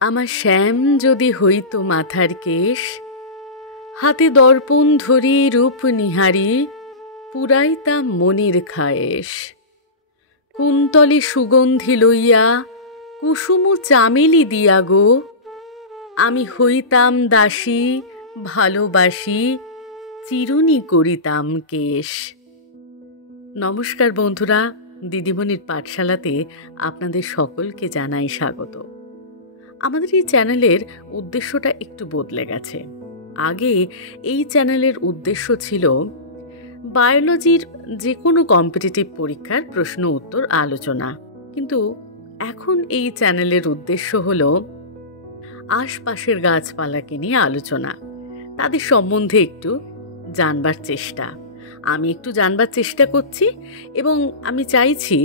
আমার শ্যাম যদি হইত মাথার কেশ, হাতে দর্পণ ধরি রূপ নিহারি, পুরাইতাম মনির খায়েশ। কুন্তলে সুগন্ধি লইয়া কুসুম চামেলি দিয়া গো, আমি হইতাম দাসী ভালোবাসি, চিরুনি করিতাম কেশ। নমস্কার বন্ধুরা, দিদিমণির পাঠশালাতে আপনাদের সকলকে জানাই স্বাগত। আমাদের এই চ্যানেলের উদ্দেশ্যটা একটু বদলে গেছে। আগে এই চ্যানেলের উদ্দেশ্য ছিল বায়োলজির যে কোনো কম্পিটিটিভ পরীক্ষার প্রশ্ন উত্তর আলোচনা, কিন্তু এখন এই চ্যানেলের উদ্দেশ্য হলো আশপাশের গাছপালাকে নিয়ে আলোচনা, তাদের সম্বন্ধে একটু জানবার চেষ্টা। আমি একটু জানবার চেষ্টা করছি এবং আমি চাইছি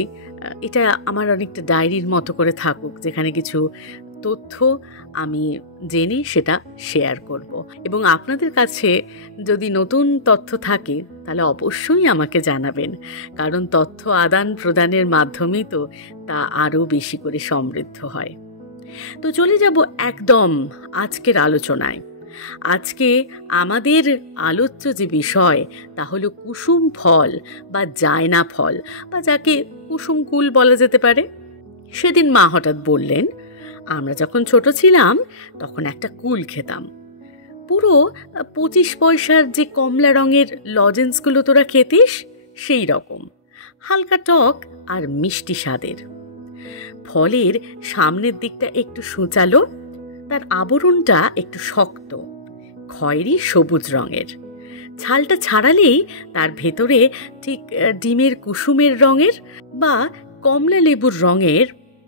এটা আমার অনেকটা ডায়েরির মতো করে থাকুক, যেখানে কিছু তথ্য আমি জেনে সেটা শেয়ার করব। এবং আপনাদের কাছে যদি নতুন তথ্য থাকে তাহলে অবশ্যই আমাকে জানাবেন, কারণ তথ্য আদান প্রদানের মাধ্যমেই তো তা আরও বেশি করে সমৃদ্ধ হয়। তো চলে যাব একদম আজকের আলোচনায়। আজকে আমাদের আলোচ্য যে বিষয় তা হলো কুসুম ফল বা জায়না ফল, বা যাকে কুসুম কুল বলা যেতে পারে। সেদিন মা হঠাৎ বললেন, আমরা যখন ছোট ছিলাম তখন একটা কুল খেতাম, পুরো 25 পয়সার যে কমলা রঙের লজেন্সগুলো তোরা খেতিস সেই রকম, হালকা টক আর মিষ্টি স্বাদের। ফলের সামনের দিকটা একটু সূচালো, তার আবরণটা একটু শক্ত খয়েরি সবুজ রঙের। ছালটা ছাড়ালেই তার ভেতরে ঠিক ডিমের কুসুমের রঙের বা কমলা লেবুর রঙের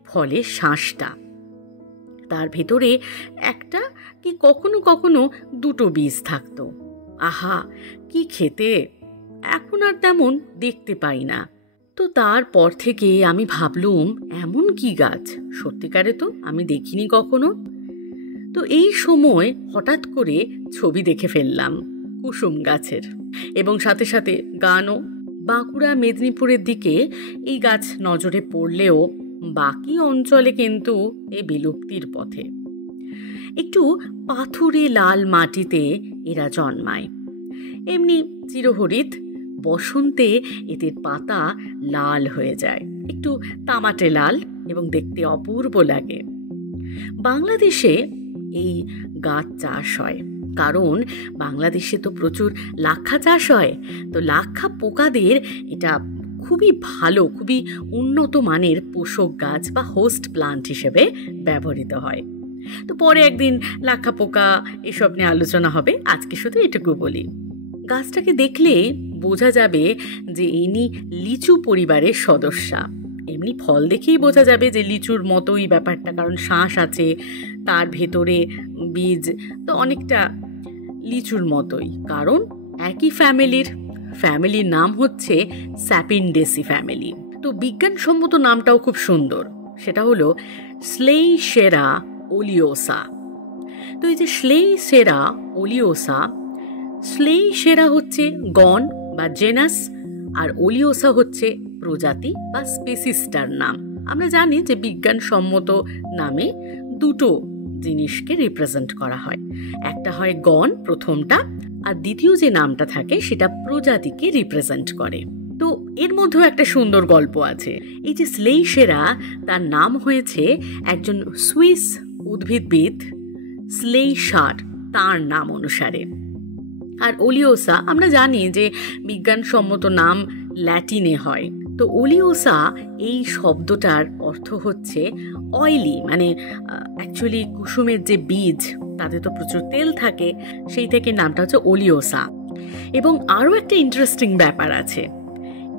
ফলের শাঁসটা, তার ভেতরে একটা কি কখনো কখনো দুটো বীজ থাকতো। আহা, কি খেতে! এখন আর তেমন দেখতে পাই না। তো তারপর থেকে আমি ভাবলুম, এমন কি গাছ সত্যিকারে তো আমি দেখিনি কখনো। তো এই সময় হঠাৎ করে ছবি দেখে ফেললাম কুসুম গাছের, এবং সাথে সাথে গানও। বাঁকুড়া মেদিনীপুরের দিকে এই গাছ নজরে পড়লেও বাকি অঞ্চলে কিন্তু এ বিলুপ্তির পথে। একটু পাথুরে লাল মাটিতে এরা জন্মায়। এমনি চিরহরিৎ, বসন্তে এদের পাতা লাল হয়ে যায়, একটু তামাটে লাল, এবং দেখতে অপূর্ব লাগে। বাংলাদেশে এই গাছ চাষ হয়, কারণ বাংলাদেশে তো প্রচুর লাক্ষা চাষ হয়। তো লাক্ষা পোকাদের এটা খুবই ভালো, খুবই উন্নত মানের পোষক গাছ বা হোস্ট প্লান্ট হিসেবে ব্যবহৃত হয়। তো পরে একদিন লাক্ষা পোকা এসব নিয়ে আলোচনা হবে, আজকে শুধু এটুকু বলি। গাছটাকে দেখলে বোঝা যাবে যে ইনি লিচু পরিবারের সদস্যা। এমনি ফল দেখেই বোঝা যাবে যে লিচুর মতোই ব্যাপারটা, কারণ শাঁস আছে, তার ভেতরে বীজ, তো অনেকটা লিচুর মতোই, কারণ একই ফ্যামিলির নাম হচ্ছে স্যাপিন্ডেসি ফ্যামিলি। তো বিজ্ঞানসম্মত নামটাও খুব সুন্দর, সেটা হলো স্লেইশেরা ওলিওসা। তো এই যে স্লেইশেরা ওলিওসা, স্লেইশেরা হচ্ছে গণ বা জেনাস, আর ওলিওসা হচ্ছে প্রজাতি বা স্পেসিসটার নাম। আমরা জানি যে বিজ্ঞানসম্মত নামে দুটো জিনিসকে রিপ্রেজেন্ট করা হয়, একটা হয় গণ প্রথমটা, আর দ্বিতীয় যে নামটা থাকে সেটা প্রজাতিকে রিপ্রেজেন্ট করে। তো এর মধ্যেও একটা সুন্দর গল্প আছে। এই যে স্লেইশেরা, তার নাম হয়েছে একজন সুইস উদ্ভিদবিদ স্লেইশার, তার নাম অনুসারে। আর ওলিওসা আমরা জানি যে বিজ্ঞানসম্মত নাম ল্যাটিনে হয়। তো ওলিওসা এই শব্দটার অর্থ হচ্ছে অয়েলি, মানে অ্যাকচুয়ালি কুসুমের যে বীজ তাতে তো প্রচুর তেল থাকে, সেই থেকে নামটা হচ্ছে ওলিওসা। এবং আরও একটা ইন্টারেস্টিং ব্যাপার আছে,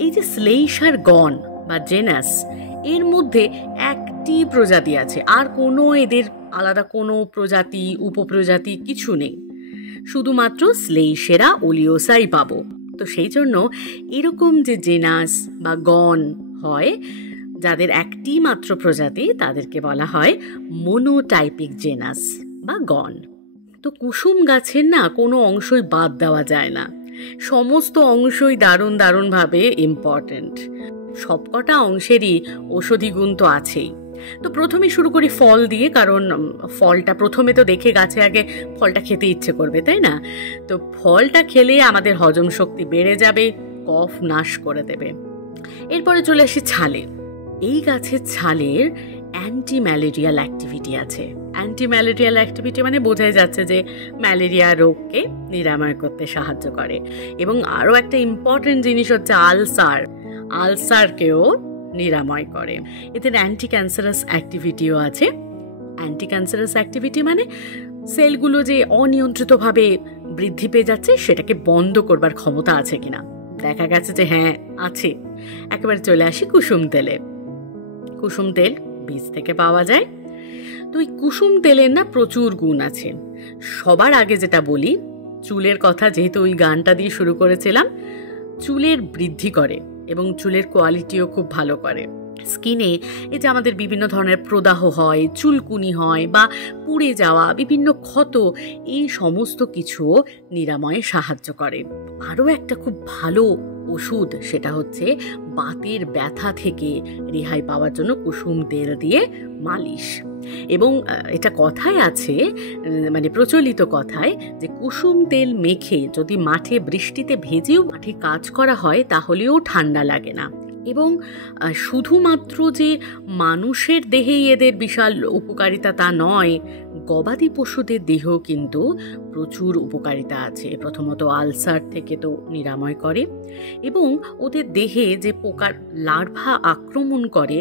এই যে স্লেইশার গণ বা জেনাস, এর মধ্যে একটি প্রজাতি আছে, আর কোনো এদের আলাদা কোনো প্রজাতি উপপ্রজাতি কিছু নেই, শুধুমাত্র স্লেইশেরা ওলিওসাই পাবো। তো সেই জন্য এরকম যে জেনাস বা গণ হয়, যাদের একটি মাত্র প্রজাতি, তাদেরকে বলা হয় মোনোটাইপিক জেনাস বা গণ। তো কুসুম গাছের না কোনো অংশই বাদ দেওয়া যায় না, সমস্ত অংশই দারুণভাবে ইম্পর্ট্যান্ট। সবকটা অংশেরই ঔষধি গুণ তো আছেই। তো প্রথমে শুরু করি ফল দিয়ে, কারণ ফলটা প্রথমে তো দেখে গাছে আগে ফলটা খেতে ইচ্ছে করবে, তাই না? তো ফলটা খেলে আমাদের হজম শক্তি বেড়ে যাবে, কফ নাশ করে দেবে। এরপরে চলে আসি ছালে। এই গাছের ছালের অ্যান্টি ম্যালেরিয়াল অ্যাক্টিভিটি আছে। অ্যান্টি ম্যালেরিয়াল অ্যাক্টিভিটি মানে বোঝাই যাচ্ছে যে ম্যালেরিয়া রোগকে নিরাময় করতে সাহায্য করে। এবং আরও একটা ইম্পর্টেন্ট জিনিস হচ্ছে আলসারকেও নিরাময় করে। এতে অ্যান্টি ক্যান্সারাস অ্যাক্টিভিটিও আছে। অ্যান্টি ক্যান্সারাস অ্যাক্টিভিটি মানে সেলগুলো যে অনিয়ন্ত্রিতভাবে বৃদ্ধি পেয়ে যাচ্ছে সেটাকে বন্ধ করবার ক্ষমতা আছে কিনা। দেখা গেছে যে হ্যাঁ, আছে। একেবারে চলে আসি কুসুম তেলে। কুসুম তেল বীজ থেকে পাওয়া যায়। তো এই কুসুম তেলের না প্রচুর গুণ আছে। সবার আগে যেটা বলি, চুলের কথা, যেহেতু ওই গানটা দিয়ে শুরু করেছিলাম, চুলের বৃদ্ধি করে এবং চুলের কোয়ালিটিও খুব ভালো করে। স্কিনে এই যে আমাদের বিভিন্ন ধরনের প্রদাহ হয়, চুলকুনি হয় বা পুড়ে যাওয়া, বিভিন্ন ক্ষত, এই সমস্ত কিছু নিরাময়ে সাহায্য করে। আরও একটা খুব ভালো ওষুধ, সেটা হচ্ছে বাতের ব্যথা থেকে রেহাই পাওয়ার জন্য কুসুম তেল দিয়ে মালিশ। এবং এটা কথায় আছে, মানে প্রচলিত কথায়, যে কুসুম তেল মেখে যদি মাঠে বৃষ্টিতে ভেজেও মাঠে কাজ করা হয় তাহলেও ঠান্ডা লাগে না। এবং শুধুমাত্র যে মানুষের দেহেই এদের বিশাল উপকারিতা তা নয়, গবাদি পশুদের দেহেও কিন্তু প্রচুর উপকারিতা আছে। প্রথমত আলসার থেকে তো নিরাময় করে, এবং ওদের দেহে যে পোকার লার্ভা আক্রমণ করে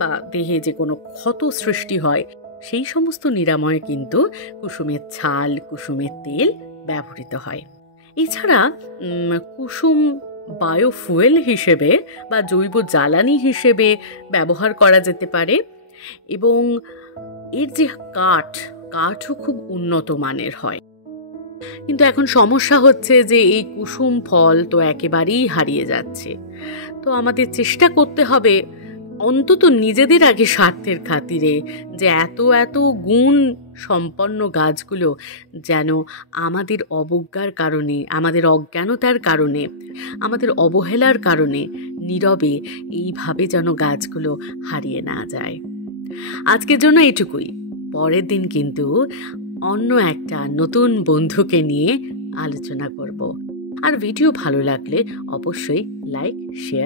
বা দেহে যে কোনো ক্ষত সৃষ্টি হয়, সেই সমস্ত নিরাময়ে কিন্তু কুসুমের ছাল, কুসুমের তেল ব্যবহৃত হয়। এছাড়া কুসুম বায়োফুয়েল হিসেবে বা জৈব জ্বালানি হিসেবে ব্যবহার করা যেতে পারে। এবং এর যে কাঠও খুব উন্নত মানের হয়। কিন্তু এখন সমস্যা হচ্ছে যে এই কুসুম ফল তো একেবারেই হারিয়ে যাচ্ছে। তো আমাদের চেষ্টা করতে হবে অন্তত নিজেদের আগে স্বার্থের খাতিরে যে এত গুণ সম্পন্ন গাছগুলো যেন আমাদের অবজ্ঞার কারণে, আমাদের অজ্ঞানতার কারণে, আমাদের অবহেলার কারণে নীরবে এইভাবে যেন গাছগুলো হারিয়ে না যায়। আজকের জন্য এইটুকুই। পরের দিন কিন্তু অন্য একটা নতুন বন্ধুকে নিয়ে আলোচনা করব। আর ভিডিও ভালো লাগলে অবশ্যই লাইক, শেয়ার